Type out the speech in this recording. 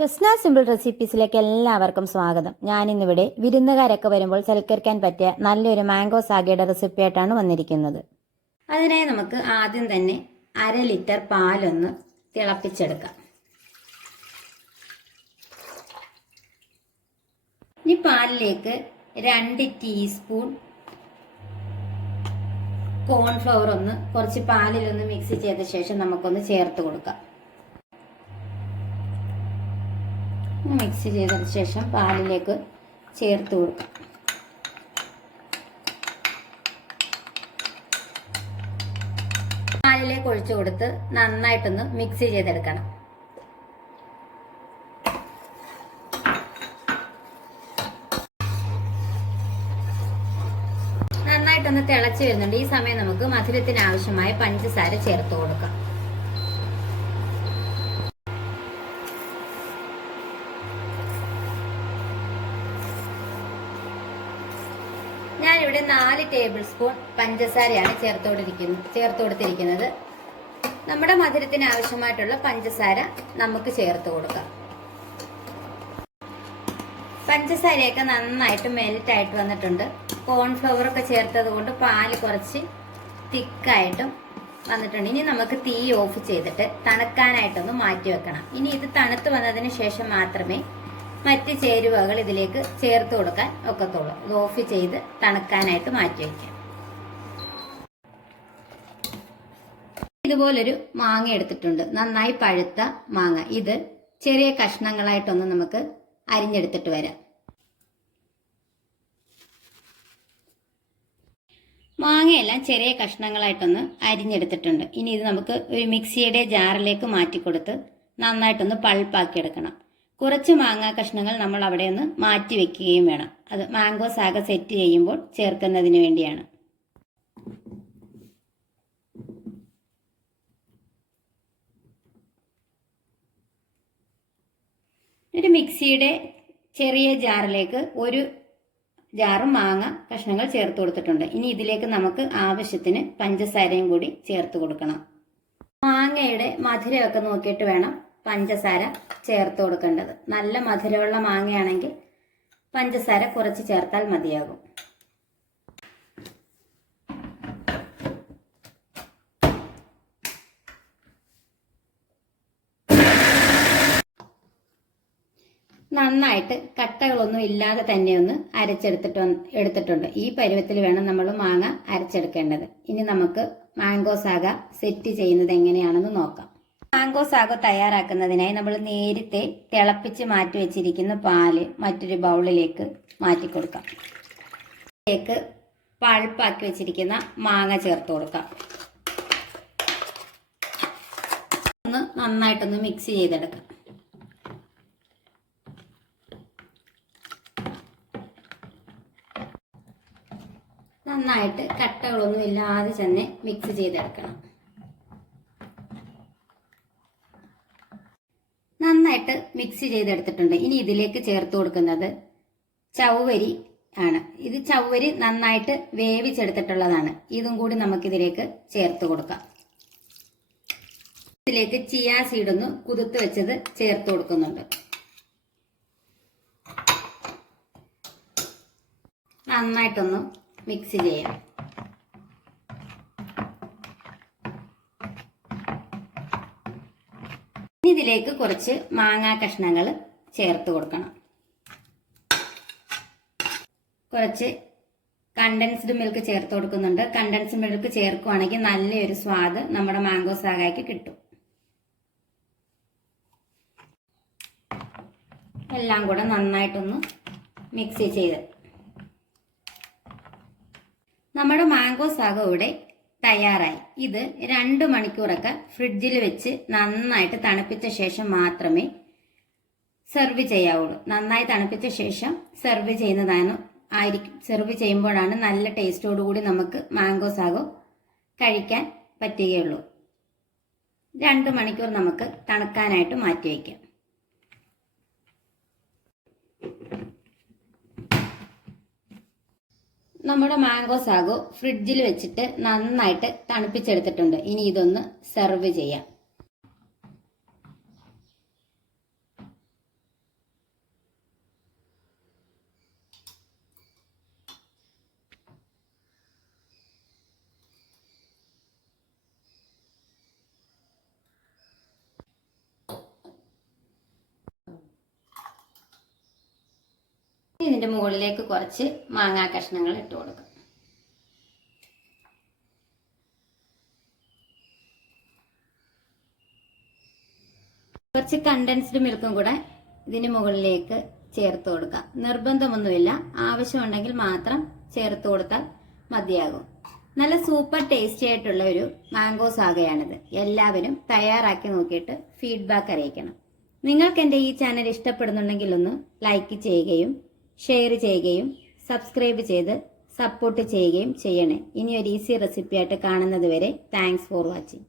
Jasna simple റെസിപ്പീസിലേക്ക് എല്ലാവർക്കും സ്വാഗതം. ഞാനിന്നിവിടെ വിരുന്നുകാരൊക്കെ വരുമ്പോൾ സൽക്കരിക്കാൻ പറ്റിയ നല്ലൊരു മാംഗോ സാഗയുടെ റെസിപ്പിയായിട്ടാണ് വന്നിരിക്കുന്നത്. അതിനായി നമുക്ക് ആദ്യം തന്നെ അര ലിറ്റർ പാലൊന്ന് തിളപ്പിച്ചെടുക്കാം. ഈ പാലിലേക്ക് രണ്ട് ടീസ്പൂൺ കോൺഫ്ലവർ ഒന്ന് കുറച്ച് പാലിലൊന്ന് മിക്സ് ചെയ്ത ശേഷം നമുക്കൊന്ന് ചേർത്ത് കൊടുക്കാം. മിക്സ് ചെയ്തതിന് ശേഷം പാലിലേക്ക് ചേർത്ത് കൊടുക്കാം പാലിലേക്ക് ഒഴിച്ചു കൊടുത്ത് നന്നായിട്ടൊന്ന് മിക്സ് ചെയ്തെടുക്കണം. നന്നായിട്ടൊന്ന് തിളച്ച് വരുന്നുണ്ട്. ഈ സമയം നമുക്ക് മധുരത്തിന് ആവശ്യമായ പഞ്ചസാര ചേർത്ത് കൊടുക്കാം. ഞാനിവിടെ നാല് ടേബിൾ സ്പൂൺ പഞ്ചസാരയാണ് ചേർത്തോടിരിക്കുന്നത് ചേർത്ത് കൊടുത്തിരിക്കുന്നത് നമ്മുടെ മധുരത്തിന് ആവശ്യമായിട്ടുള്ള പഞ്ചസാര നമുക്ക് ചേർത്ത് കൊടുക്കാം. പഞ്ചസാരയൊക്കെ നന്നായിട്ട് മെൽറ്റ് ആയിട്ട് വന്നിട്ടുണ്ട്. കോൺഫ്ലവർ ഒക്കെ ചേർത്തത് കൊണ്ട് പാൽ കുറച്ച് തിക്കായിട്ടും വന്നിട്ടുണ്ട്. ഇനി നമുക്ക് തീ ഓഫ് ചെയ്തിട്ട് തണുക്കാനായിട്ടൊന്ന് മാറ്റി വെക്കണം. ഇനി ഇത് തണുത്ത് വന്നതിന് ശേഷം മാത്രമേ മറ്റ് ചേരുവകൾ ഇതിലേക്ക് ചേർത്ത് കൊടുക്കാൻ ഒക്കത്തുള്ളൂ. ഇത് ഓഫ് ചെയ്ത് തണുക്കാനായിട്ട് മാറ്റി വയ്ക്കാം. ഇതുപോലൊരു മാങ്ങ എടുത്തിട്ടുണ്ട്. നന്നായി പഴുത്ത മാങ്ങ. ഇത് ചെറിയ കഷ്ണങ്ങളായിട്ടൊന്ന് നമുക്ക് അരിഞ്ഞെടുത്തിട്ട് വരാം. മാങ്ങയെല്ലാം ചെറിയ കഷ്ണങ്ങളായിട്ടൊന്ന് അരിഞ്ഞെടുത്തിട്ടുണ്ട്. ഇനി ഇത് നമുക്ക് ഒരു മിക്സിയുടെ ജാറിലേക്ക് മാറ്റി മാറ്റിക്കൊടുത്ത് നന്നായിട്ടൊന്ന് പൾപ്പാക്കി എടുക്കണം കുറച്ച് മാങ്ങാ കഷ്ണങ്ങൾ നമ്മൾ അവിടെ ഒന്ന് മാറ്റി വെക്കുകയും വേണം. അത് മാംഗോ സാഗ സെറ്റ് ചെയ്യുമ്പോൾ ചേർക്കുന്നതിന് വേണ്ടിയാണ്. ഒരു മിക്സിയുടെ ചെറിയ ജാറിലേക്ക് ഒരു ജാറ് മാങ്ങ കഷ്ണങ്ങൾ ചേർത്ത് കൊടുത്തിട്ടുണ്ട്. ഇനി ഇതിലേക്ക് നമുക്ക് ആവശ്യത്തിന് പഞ്ചസാരയും കൂടി ചേർത്ത് കൊടുക്കണം. മാങ്ങയുടെ മധുരമൊക്കെ നോക്കിയിട്ട് വേണം. പഞ്ചസാര ചേർത്ത് കൊടുക്കേണ്ടത്. നല്ല മധുരമുള്ള മാങ്ങയാണെങ്കിൽ പഞ്ചസാര കുറച്ച് ചേർത്താൽ മതിയാകും. നന്നായിട്ട് കട്ടകളൊന്നും ഇല്ലാതെ തന്നെ ഒന്ന് അരച്ചെടുത്തിട്ട് എടുത്തിട്ടുണ്ട്. ഈ പരുവത്തിൽ വേണം നമ്മൾ മാങ്ങ അരച്ചെടുക്കേണ്ടത്. ഇനി നമുക്ക് മാംഗോ സാഗ സെറ്റ് ചെയ്യുന്നത് എങ്ങനെയാണെന്ന് നോക്കാം. മാംഗോ സാഗോ തയ്യാറാക്കുന്നതിനായി നമ്മൾ നേരത്തെ തിളപ്പിച്ച് മാറ്റി വെച്ചിരിക്കുന്ന പാൽ മറ്റൊരു ബൗളിലേക്ക് മാറ്റി കൊടുക്കാം ഇതിലേക്ക് പഴുപ്പാക്കി വെച്ചിരിക്കുന്ന മാങ്ങ ചേർത്ത് കൊടുക്കാം. ഒന്ന് നന്നായിട്ടൊന്ന് മിക്സ് ചെയ്തെടുക്കാം. നന്നായിട്ട് കട്ടകളൊന്നും ഇല്ലാതെ തന്നെ മിക്സ് ചെയ്തെടുക്കണം നന്നായിട്ട് മിക്സ് ചെയ്തെടുത്തിട്ടുണ്ട്. ഇനി ഇതിലേക്ക് ചേർത്ത് കൊടുക്കുന്നത് ചവ്വരി ആണ്. ഇത് ചവ്വരി നന്നായിട്ട് വേവിച്ചെടുത്തിട്ടുള്ളതാണ്. ഇതും കൂടി നമുക്കിതിലേക്ക് ചേർത്ത് കൊടുക്കാം. ഇതിലേക്ക് ചിയാ സീഡൊന്ന് കുതിർത്ത് വെച്ചത് ചേർത്ത് കൊടുക്കുന്നുണ്ട്. നന്നായിട്ടൊന്ന് മിക്സ് ചെയ്യാം. ഇതിലേക്ക് കുറച്ച് മാങ്ങാ കഷ്ണങ്ങൾ ചേർത്ത് കൊടുക്കണം. കുറച്ച് കണ്ടൻസ്ഡ് മിൽക്ക് ചേർത്ത് കൊടുക്കുന്നുണ്ട്. കണ്ടൻസ്ഡ് മിൽക്ക് ചേർക്കുവാണെങ്കിൽ നല്ലൊരു സ്വാദ് നമ്മുടെ മാംഗോ സാഗായ്ക്ക് കിട്ടും. എല്ലാം കൂടെ നന്നായിട്ടൊന്ന് മിക്സ് ചെയ്ത്. നമ്മുടെ മാംഗോ സാഗ ഇവിടെ തയ്യാറായി. ഇത് രണ്ട് മണിക്കൂറൊക്കെ ഫ്രിഡ്ജിൽ വെച്ച് നന്നായിട്ട് തണുപ്പിച്ച ശേഷം മാത്രമേ സെർവ് ചെയ്യാവുള്ളൂ. നന്നായി തണുപ്പിച്ച ശേഷം സെർവ് ചെയ്യുന്നതാണ് ആയിരിക്കും. സെർവ് ചെയ്യുമ്പോഴാണ് നല്ല ടേസ്റ്റോടു കൂടി നമുക്ക് മാംഗോ സാഗോ കഴിക്കാൻ പറ്റുകയുള്ളൂ. രണ്ട് മണിക്കൂർ നമുക്ക് തണുക്കാനായിട്ട് മാറ്റി വയ്ക്കാം. നമ്മുടെ മാംഗോ സാഗോ ഫ്രിഡ്ജിൽ വെച്ചിട്ട് നന്നായിട്ട് തണുപ്പിച്ചെടുത്തിട്ടുണ്ട്. ഇനി ഇതൊന്ന് സെർവ് ചെയ്യാം. ഇതിന്റെ മുകളിലേക്ക് കുറച്ച് മാങ്ങാ കഷ്ണങ്ങൾ ഇട്ട് കൊടുക്കും. കുറച്ച് കണ്ടൻസ്ഡ് മിൽക്കും കൂടെ ഇതിന് മുകളിലേക്ക് ചേർത്ത് കൊടുക്കാം. നിർബന്ധമൊന്നുമില്ല. ആവശ്യമുണ്ടെങ്കിൽ മാത്രം ചേർത്ത് കൊടുത്താൽ മതിയാകും. നല്ല സൂപ്പർ ടേസ്റ്റി ആയിട്ടുള്ള ഒരു മാംഗോ സാഗയാണിത് എല്ലാവരും തയ്യാറാക്കി നോക്കിയിട്ട് ഫീഡ്ബാക്ക് അറിയിക്കണം. നിങ്ങൾക്ക് എന്റെ ഈ ചാനൽ ഇഷ്ടപ്പെടുന്നുണ്ടെങ്കിൽ ഒന്ന് ലൈക്ക് ചെയ്യുകയും ഷെയർ ചെയ്യുകയും സബ്സ്ക്രൈബ് ചെയ്ത് സപ്പോർട്ട് ചെയ്യുകയും ചെയ്യണേ. ഇനി ഒരു ഈസി റെസിപ്പി ആയിട്ട് കാണുന്നത് വരെ താങ്ക്സ് ഫോർ വാച്ചിങ്